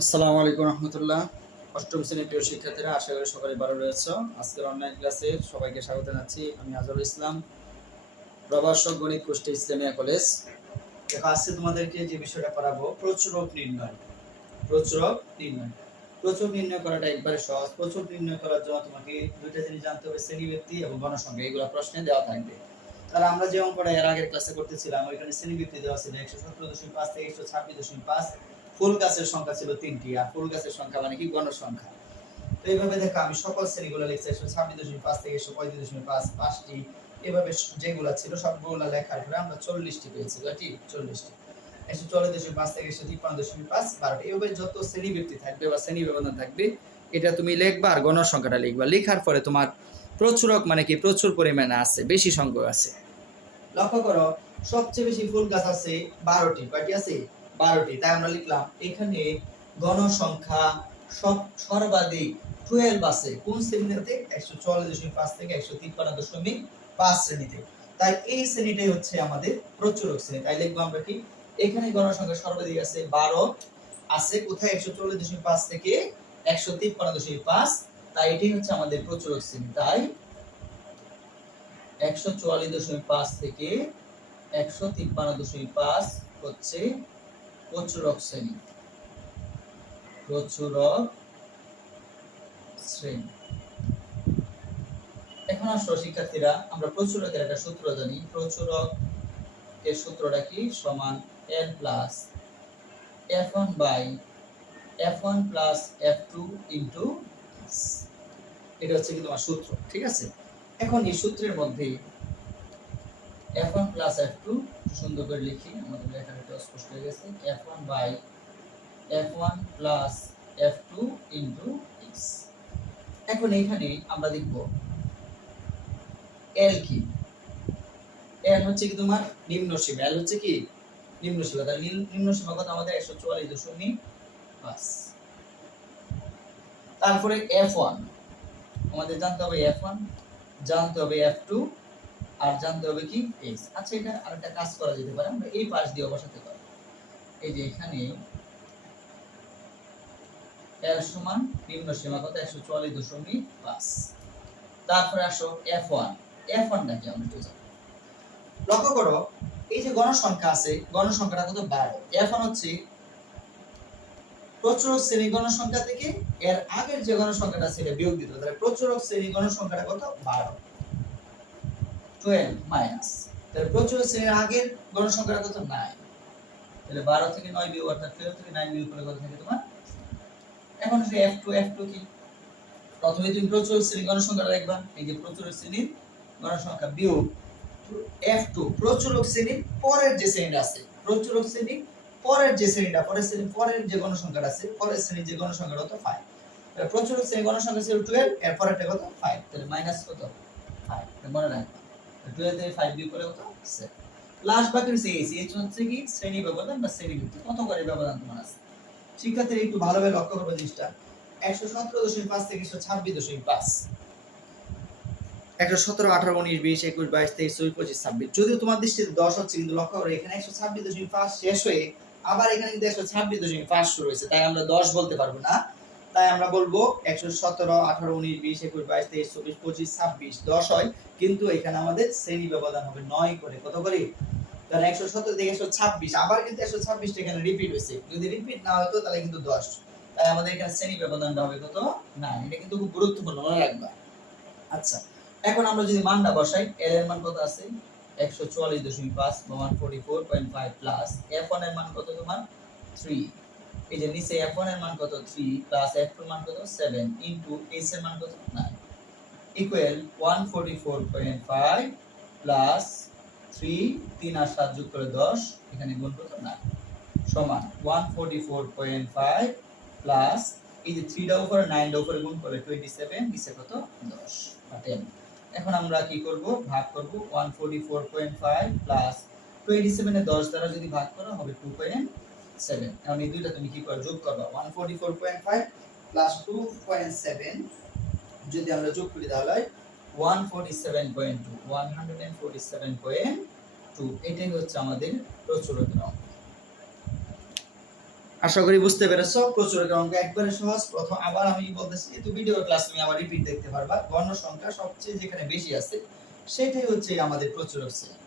আসসালামু আলাইকুম রহমতুল্লাহ। অষ্টম শ্রেণীর প্রিয় শিক্ষার্থীরা, আশা করি সবাই ভালো রয়েছে। আজকের অনলাইন ক্লাসে সবাইকে স্বাগত জানাচ্ছি। আমি আজহারুল ইসলাম, প্রভাষক গণিত, কুষ্টিয়া ইসলামিয়া কলেজ। দেখো, আজকে তোমাদেরকে যে বিষয়টা পড়াবো, প্রচুরক নির্ণয়। প্রচুরক নির্ণয় প্রচুর নির্ণয় করাটা একবারে সহজ। প্রচুর নির্ণয় করার জন্য তোমাকে দুইটা জিনিস জানতে হবে, শ্রেণীবৃত্তি এবং গণসংখ্যা। এগুলো প্রশ্নে দেওয়া থাকবে। তাহলে আমরা যে অঙ্কটা এর আগের ক্লাসে করতেছিলাম, ওইখানে শ্রেণীবৃত্তি দেওয়া ছিল 117.5 থেকে 126.5। ফুল গাছের সংখ্যা ছিল 3টি, আর ফুল গাছের সংখ্যা মানে কি গণসংখ্যা। তো এইভাবে দেখো, আমি সকল শ্রেণীগুলো লিখছি 126.5 থেকে 135.5, 5টি। এভাবে যেগুলো ছিল সবগুলো লেখার পরে আমরা 40টি পেয়েছি। কয়টি? 40টি। 144.5 থেকে 153.5, 12টি। এইভাবে যত শ্রেণীবৃত্তি থাকবে বা শ্রেণী ব্যবধান থাকবে, এটা তুমি লিখবা আর গণসংখ্যাটা লিখবা। লেখার পরে তোমার প্রচুরক মানে কি প্রচুর পরিমাণে আছে, বেশি সংখ্যক আছে। লক্ষ্য করো, সবচেয়ে বেশি ফুল গাছ আছে 12টি। কয়টি আছে? 12টি। তাই আমরা লিখলাম এখানে গণসংখ্যা সর্বাধিক 12 আছে। কোন শ্রেণীতে? 144.5 থেকে 153.5 শ্রেণীতে। তাই এই শ্রেণীটাই হচ্ছে আমাদের প্রচুরক শ্রেণী। তাই লিখবো আমরা কি, এখানে গণসংখ্যা সর্বাধিক আছে 12 আছে। কোথায়? 144.5 থেকে 153.5। তাই এটাই হচ্ছে আমাদের প্রচুরক শ্রেণী। তাই 144.5 থেকে 153.5 হচ্ছে প্রচুরক শ্রেণী। প্রচুরক শ্রেণী। এখন আসো শিক্ষার্থীরা, আমরা প্রচুরকের একটা সূত্র জানি। প্রচুরক এর সূত্রটা কি? সমান n plus f1 by f1 plus f2 into s। এটা হচ্ছে কি তোমার সূত্র, ঠিক আছে? এখন এই সূত্রের মধ্যে f1 প্লাস f2 সুন্দর করে লিখি, আমাদের লেখাটা স্পষ্ট হয়ে গেছে। f1 by f1 plus f2 into x। এখন এখানে আমরা দেখব l কি। l হচ্ছে কি তোমার নিম্ন সীমা। l হচ্ছে কি নিম্ন সীমা। তাহলে নিম্ন সীমা কত আমাদের? 144.5। তারপরে f1 আমাদের জানতে হবে, f1 জানতে হবে, f2 আর জানতে হবে কি x। আচ্ছা, এটা আরেকটা কাজ করা যেতে পারে, আমরা এই পাশ দিয়ে বসাতে পারি। এই যে এখানে l সমান নিম্ন সীমা কত? 144.5। তারপরে আসো f1। f1টা কি আমরা একটু জানি। লক্ষ্য করো, এই যে গণসংখ্যা আছে, গণসংখ্যাটা কত? 12। f1 হচ্ছে প্রচুরক শ্রেণী গণসংখ্যা থেকে এর আগের যে গণসংখ্যাটা ছিল বিয়োগ দিতে। তাহলে প্রচুরক শ্রেণী গণসংখ্যাটা কত? 12। 12 মাইনাস, তাহলে প্রচুরক শ্রেণীর আগের গণসংখ্যাটা কত? 9। তাহলে 12 থেকে 9 বিয়োগ, অর্থাৎ 12 থেকে 9 বিয়োগ করলে কত থাকে তোমার? এখন আসলে f2 কি? প্রথমে তুমি প্রচুরক শ্রেণী গণসংখ্যাটা দেখবা। এই যে প্রচুরক শ্রেণীর গণসংখ্যা বিয়োগ f2, প্রচুরক শ্রেণীর পরের যে শ্রেণীটা আছে, প্রচুরক শ্রেণীর পরের যে শ্রেণীটা, পরের যে গণসংখ্যাটা আছে, পরের শ্রেণীর যে গণসংখ্যাটা কত? 5। তাহলে প্রচুরক শ্রেণীর গণসংখ্যা ছিল 12, এর পরেরটা কত? 5। তাহলে মাইনাস কত? 5। মনে রাখবা 12 থেকে 5 বিয়োগ করলে কত? 7। লাস্ট বাকি হচ্ছে এই হচ্ছে কি শ্রেণী ব্যবধান বা শ্রেণীবৃত্তি। কত করে ব্যবধান তোমার আছে? শিক্ষার্থীরা একটু ভালোভাবে লক্ষ্য করবে জিনিসটা। 117.5 থেকে 126.5, 117, 18, 19, 20, 21, 22, 23, 24, 25, 26। যদিও তোমার দৃষ্টিতে 10 হচ্ছে, কিন্তু লক্ষ্য করো এখানে 126.5 শেষ হয়ে আবার এখানে কিন্তু 126.5 শুরু হয়েছে। তাই আমরা 10 বলতে পারবো না। তাই আমরা বলবো 117, 18, 19, 20, 21, 22, 23, 24, 25, 26 10 হয়, কিন্তু এখানে আমাদের শ্রেণী ব্যবধান হবে 9 করে। কত করে? তাহলে 117 থেকে 126, আবার কিন্তু 126 টা এখানে রিপিট হয়েছে। যদি রিপিট না হতো তাহলে কিন্তু 10। তাই আমাদের এখানে শ্রেণী ব্যবধানটা হবে কত? 9। এটা কিন্তু খুব গুরুত্বপূর্ণ, মনে রাখবা। আচ্ছা, এখন আমরা যদি মানটা বসাই, l এর মান কত আছে? 144.5 বা 144.5 প্লাস f1 এর মান কত তোমার? 3। এই যে নিচে f1 এর মান কত? 3 প্লাস f2 এর মান কত? 7 ইনটু s এর মান কত? 9 ইকুয়াল 144.5 প্লাস 3, 3 আর 7 যোগ করে 10, এখানে গুণ কত? 9 সমান 144.5 প্লাস এই যে 3 টা উপরে 9 টা উপরে গুণ করে 27, নিচে কত? 10 বা 10। এখন আমরা কি করব? ভাগ করব। 144.5 প্লাস 27 এ 10 দ্বারা যদি ভাগ করা হবে 2.7। এখন এই দুইটা তুমি কি করে যোগ করবা? 144.5 প্লাস 2.7 যদি আমরা যোগ করি তাহলে 147.2, 147.2। এটাই হচ্ছে আমাদের প্রচুরকের অঙ্ক। আশা করি বুঝতে পেরেছো। প্রচুরকের অঙ্ক একবারে সহজ। প্রথম আবার আমি বলতেছি, তো ভিডিও ক্লাস তুমি আবার রিপিট দেখতে পারবা। গণ সংখ্যা সবচেয়ে যেখানে বেশি আছে সেটাই হচ্ছে আমাদের প্রচুরক শ্রেণী।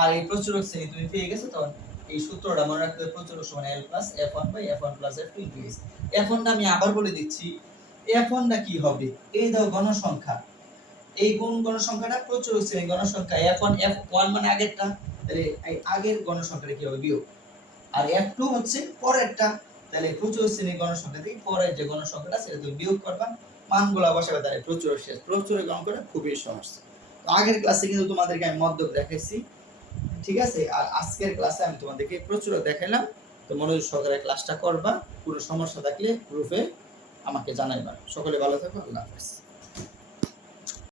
আর এই প্রচুরক শ্রেণী তুমি পেয়ে গেছো, তখন এই সূত্রটা মনে রাখতে হবে, প্রচুরক সমান l plus f1/f1 plus f2 into s। f1টা আমি আবার বলে দিচ্ছি, f1টা কি হবে, এই দাও গণসংখ্যা, এই গণসংখ্যাটা প্রচুরক শ্রেণী গণসংখ্যা f1 f1 মানে আগেরটা, তাহলে এই আগের গণসংখ্যাটা কি হবে, বিয়োগ। আর f2 হচ্ছে পরেরটা, তাহলে প্রচুরক শ্রেণীর গণসংখ্যা থেকে পরের যে গণসংখ্যাটা সেটা তুমি বিয়োগ করবা, মানগুলো বসাবে, তাহলে প্রচুরক শেষ। প্রচুরক অঙ্কটা খুবই সহজ। তো আগের ক্লাসে কিন্তু তোমাদেরকে আমি মদ্যপ দেখাইছি, ঠিক আছে। আর আজকের ক্লাসে আমি তোমাদেরকে প্রচুরক দেখাইলাম। তো মনোযোগ সহকারে ক্লাসটা করবা। কোনো সমস্যা থাকলে গ্রুপে আমাকে জানাইবা। সকলে ভালো থাকো, আল্লাহ হাফেজ।